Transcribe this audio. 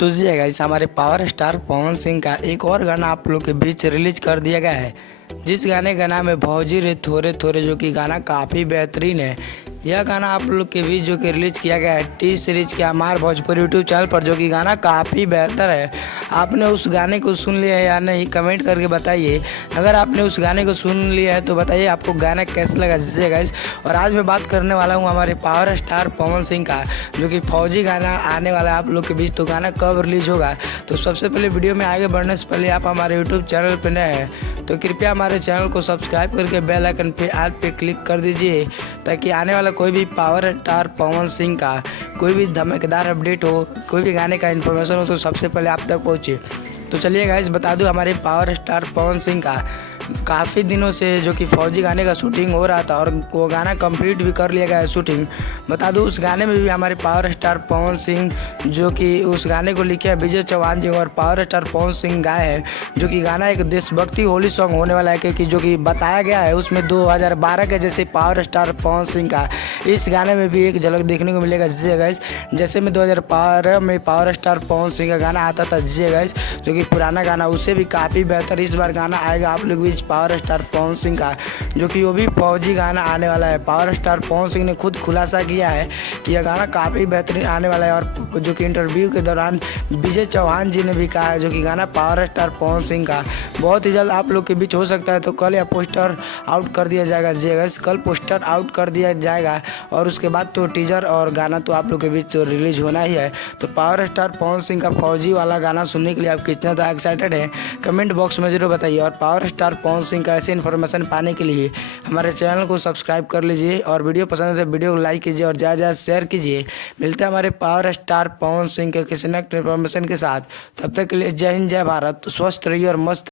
तो जी गाइस, हमारे power star Pawan Singh का एक और गाना आप लोग के बीच रिलीज कर दिया गया है, जिस गाने का नाम है भौजी रे थोरे थोरे, जो कि गाना काफ़ी बेहतरीन है। यह गाना आप लोग के बीच जो कि रिलीज किया गया है टी सीरीज के हमार भोजपुरी यूट्यूब चैनल पर, जो कि गाना काफ़ी बेहतर है। आपने उस गाने को सुन लिया है या नहीं, कमेंट करके बताइए। अगर आपने उस गाने को सुन लिया है तो बताइए आपको गाना कैसा लगा। जिससे गाइस, और आज मैं बात करने वाला हूँ हमारे पावर स्टार पवन सिंह का, जो कि फौजी गाना आने वाला है आप लोग के बीच। तो गाना कब रिलीज होगा, तो सबसे पहले वीडियो में आगे बढ़ने से पहले आप हमारे यूट्यूब चैनल पर नए हैं तो कृपया हमारे चैनल को सब्सक्राइब करके बेल आइकन पे ऑल पे क्लिक कर दीजिए, ताकि आने वाला कोई भी पावर स्टार पवन सिंह का कोई भी धमाकेदार अपडेट हो, कोई भी गाने का इन्फॉर्मेशन हो, तो सबसे पहले आप तक पहुँचे। तो चलिए गाइस, बता दूं हमारे पावर स्टार पवन सिंह का काफ़ी दिनों से जो कि फौजी गाने का शूटिंग हो रहा था, और वो गाना कंप्लीट भी कर लिया गया है शूटिंग। बता दूं उस गाने में भी हमारे पावर स्टार पवन सिंह, जो कि उस गाने को लिखे हैं विजय चौहान जी, और पावर स्टार पवन सिंह गाए हैं। जो कि गाना एक देशभक्ति होली सॉन्ग होने वाला है, क्योंकि जो कि बताया गया है उसमें 2012 के जैसे पावर स्टार पवन सिंह का इस गाने में भी एक झलक देखने को मिलेगा। जिसे गाइस, जैसे में 2012 में पावर स्टार पवन सिंह का गाना आता था, जिसे गाइस जो कि पुराना गाना, उससे भी काफ़ी बेहतर इस बार गाना आएगा आप लोग बीच पावर स्टार पवन सिंह का, जो कि वो भी फौजी गाना आने वाला है। पावर स्टार पवन सिंह ने खुद खुलासा किया है कि यह गाना काफ़ी बेहतरीन आने वाला है, और जो कि इंटरव्यू के दौरान विजय चौहान जी ने भी कहा है जो कि गाना पावर स्टार पवन सिंह का बहुत ही जल्द आप लोग के बीच हो सकता है। तो कल यह पोस्टर आउट कर दिया जाएगा। कल पोस्टर आउट कर दिया जाएगा, और उसके बाद तो टीजर और गाना तो आप लोग के बीच तो रिलीज होना ही है। तो पावर स्टार पवन सिंह का फौजी वाला गाना सुनने के लिए आप कितना ज़्यादा एक्साइटेड हैं, कमेंट बॉक्स में जरूर बताइए। और पावर स्टार पवन सिंह का ऐसे इन्फॉर्मेशन पाने के लिए हमारे चैनल को सब्सक्राइब कर लीजिए, और वीडियो पसंद है तो वीडियो को लाइक कीजिए और ज़्यादा ज़्यादा शेयर कीजिए। मिलते हैं हमारे पावर स्टार पवन सिंह के किसी नेक्स्ट इन्फॉर्मेशन के साथ। तब तक के लिए जय हिंद, जय भारत। स्वस्थ रहिए और मस्त